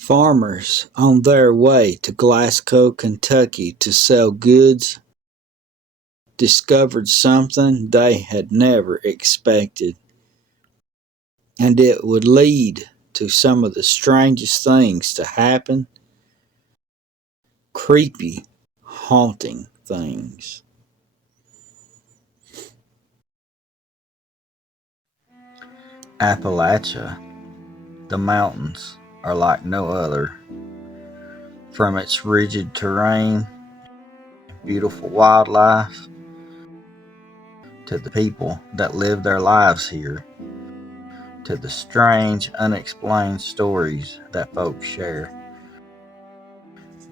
Farmers on their way to Glasgow, Kentucky to sell goods discovered something they had never expected, and it would lead to some of the strangest things to happen, creepy, haunting things. Appalachia, the mountains are like no other. From its rigid terrain, beautiful wildlife, to the people that live their lives here, to the strange, unexplained stories that folks share.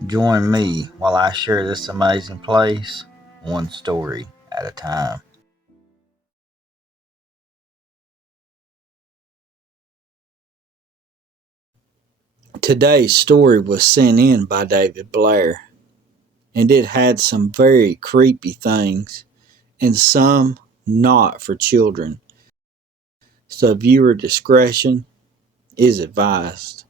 Join me while I share this amazing place, one story at a time. Today's story was sent in by David Blair, and it had some very creepy things, and some not for children, so viewer discretion is advised.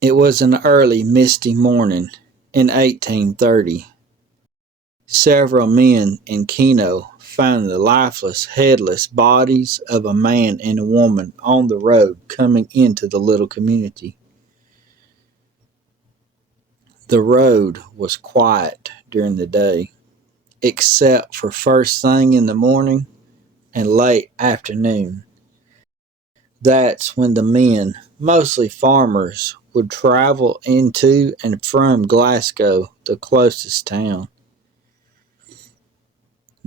It was an early misty morning in 1830. Several men in Keno found the lifeless, headless bodies of a man and a woman on the road coming into the little community. The road was quiet during the day, except for first thing in the morning and late afternoon. That's when the men, mostly farmers, would travel into and from Glasgow, the closest town.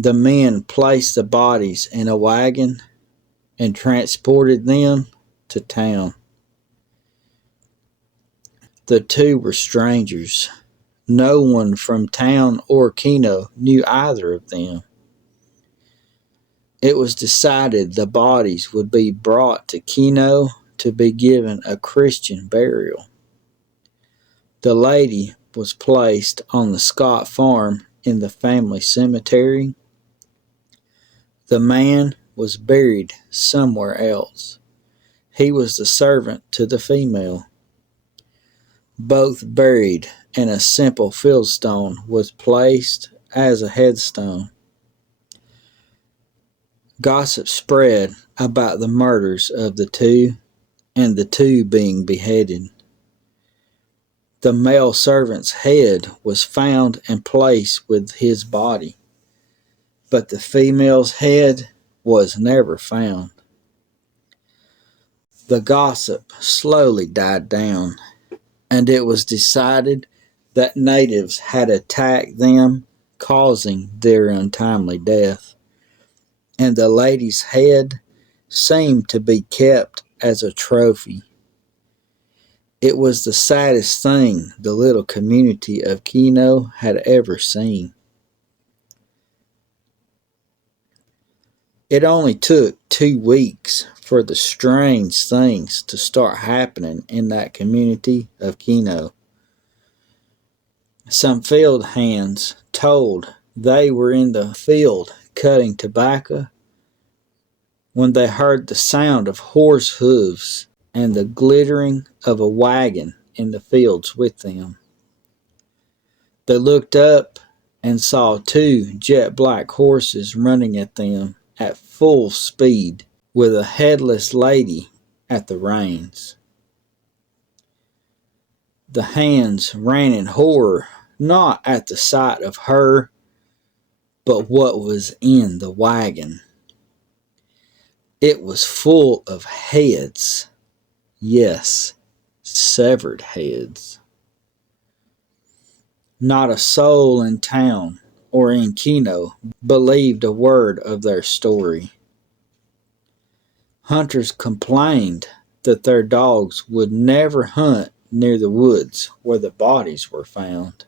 The men placed the bodies in a wagon and transported them to town. The two were strangers. No one from town or Keno knew either of them. It was decided the bodies would be brought to Keno to be given a Christian burial. The lady was placed on the Scott farm in the family cemetery. The man was buried somewhere else. He was the servant to the female. Both buried, and a simple fieldstone was placed as a headstone. Gossip spread about the murders of the two, and the two being beheaded. The male servant's head was found and placed with his body, but the female's head was never found. The gossip slowly died down, and it was decided that natives had attacked them, causing their untimely death, and the lady's head seemed to be kept as a trophy. It was the saddest thing the little community of Keno had ever seen. It only took 2 weeks for the strange things to start happening in that community of Keno. Some field hands told they were in the field cutting tobacco when they heard the sound of horse hooves and the glittering of a wagon in the fields with them. They looked up and saw 2 jet black horses running at them at full speed, with a headless lady at the reins. The hands ran in horror, not at the sight of her, but what was in the wagon. It was full of heads. Yes, severed heads. Not a soul in town or in Keno believed a word of their story. Hunters complained that their dogs would never hunt near the woods where the bodies were found.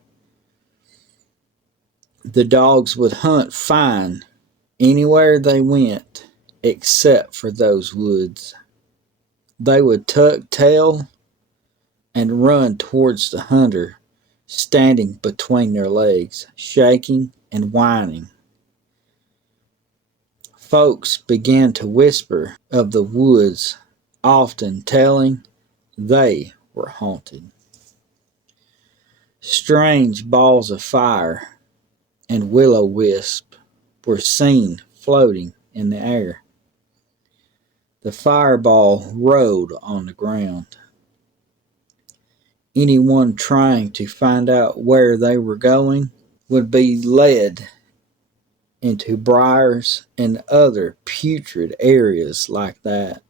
The dogs would hunt fine anywhere they went except for those woods. They would tuck tail and run towards the hunter, standing between their legs, shaking and whining. Folks began to whisper of the woods, often telling They were haunted. Strange balls of fire and will-o-wisp were seen floating in the air. The fireball rolled on the ground. Anyone trying to find out where they were going would be led into briars and other putrid areas like that.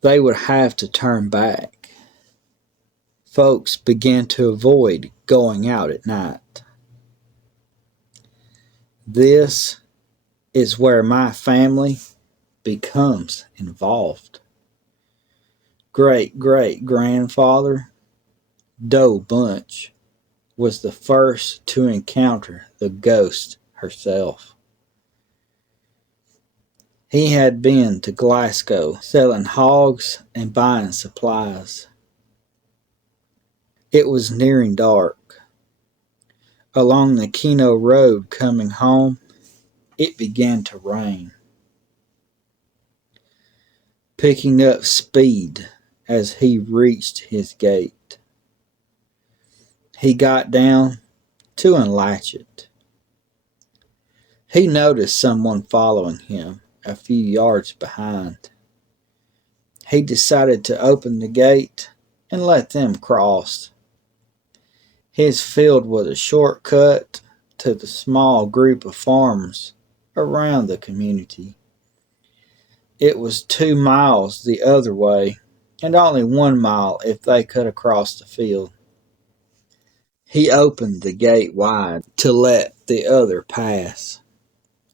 They would have to turn back. Folks began to avoid going out at night. This is where my family becomes involved. Great-great-grandfather Doe Bunch was the first to encounter the ghost herself. He had been to Glasgow selling hogs and buying supplies. It was nearing dark. Along the Keno Road coming home, it began to rain, picking up speed as he reached his gate. He got down to unlatch it. He noticed someone following him a few yards behind. He decided to open the gate and let them cross. His field was a shortcut to the small group of farms around the community. It was 2 miles the other way, and only 1 mile if they cut across the field. He opened the gate wide to let the other pass,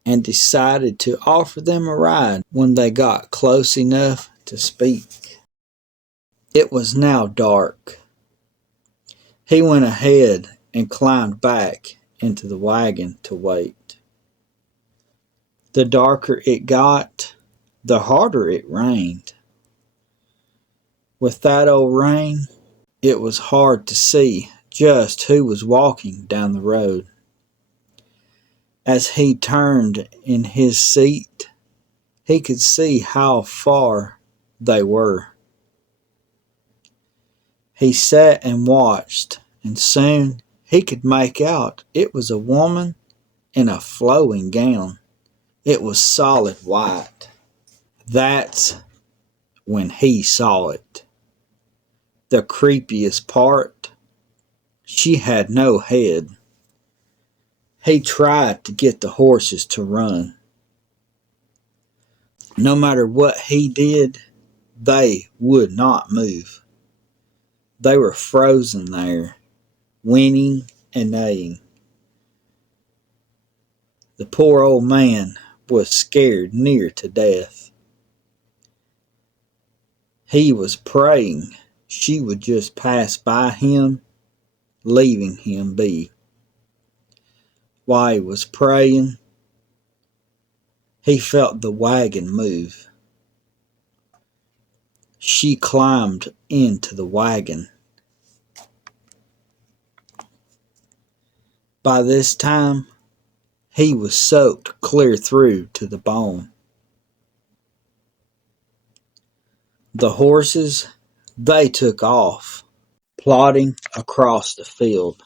and decided to offer them a ride when they got close enough to speak. It was now dark. He went ahead and climbed back into the wagon to wait. The darker it got, the harder it rained. With that old rain, it was hard to see just who was walking down the road. As he turned in his seat, he could see how far they were. He sat and watched, and soon he could make out it was a woman in a flowing gown. It was solid white. That's when he saw it. The creepiest part, she had no head. He tried to get the horses to run. No matter what he did, they would not move. They were frozen there, whinnying and neighing. The poor old man was scared near to death. He was praying she would just pass by him, leaving him be. While he was praying, he felt the wagon move. She climbed into the wagon. By this time, he was soaked clear through to the bone. The horses, they took off, plodding across the field.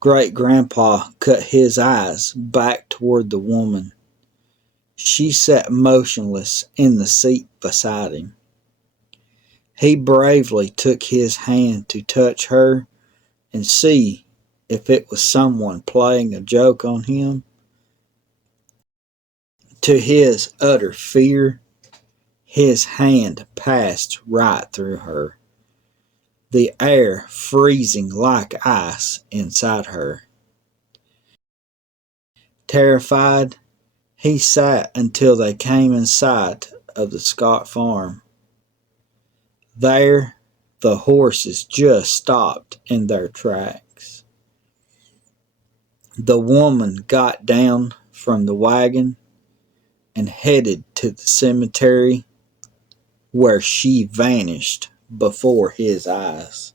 Great-grandpa cut his eyes back toward the woman. She sat motionless in the seat beside him. He bravely took his hand to touch her and see if it was someone playing a joke on him. To his utter fear, his hand passed right through her, the air freezing like ice inside her. Terrified, he sat until they came in sight of the Scott farm. There, the horses just stopped in their tracks. The woman got down from the wagon and headed to the cemetery, where she vanished before his eyes.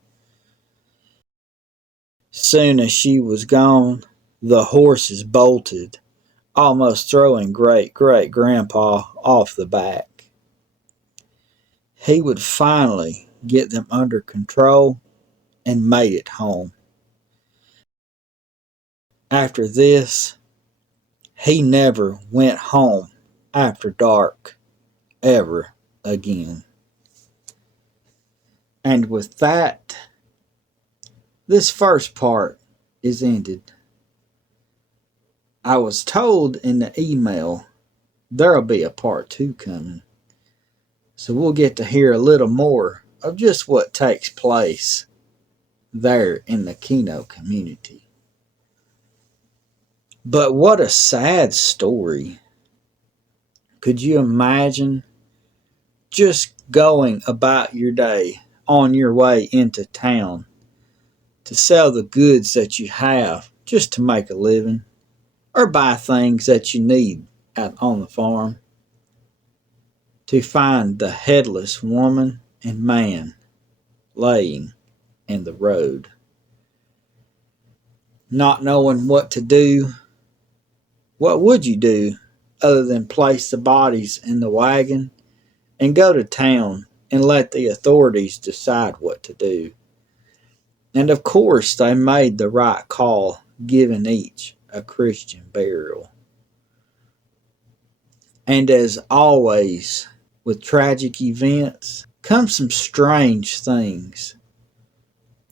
Soon as she was gone, the horses bolted, almost throwing great-great-grandpa off the back. he would finally get them under control and made it home. After this, he never went home after dark ever again. And with that, this first part is ended. I was told in the email there'll be a part 2 coming. So we'll get to hear a little more of just what takes place there in the Keno community. But what a sad story. Could you imagine just going about your day on your way into town to sell the goods that you have just to make a living or buy things that you need out on the farm, to find the headless woman and man laying in the road, not knowing what to do? What would you do other than place the bodies in the wagon and go to town and let the authorities decide what to do? And of course, they made the right call, giving each a Christian burial. And as always, with tragic events, come some strange things,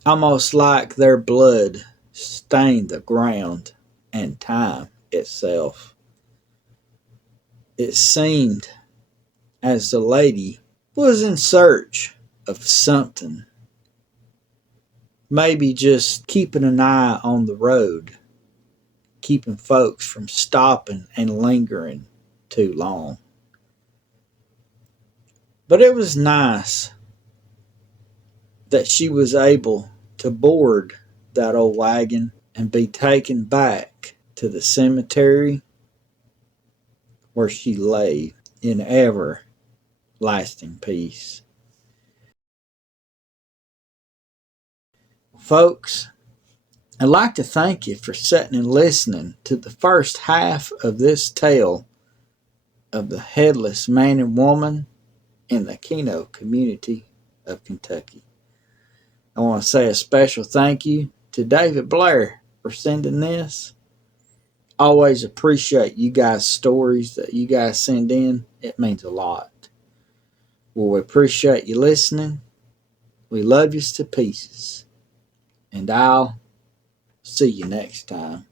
almost like their blood stained the ground and time itself. It seemed as the lady was in search of something, maybe just keeping an eye on the road, keeping folks from stopping and lingering too long. But it was nice that she was able to board that old wagon and be taken back to the cemetery where she lay in everlasting peace. Folks, I'd like to thank you for sitting and listening to the first half of this tale of the headless man and woman in the Keno community of Kentucky. I want to say a special thank you to David Blair for sending this. Always appreciate you guys' stories that you guys send in. It means a lot. Well, we appreciate you listening. We love you to pieces. And I'll see you next time.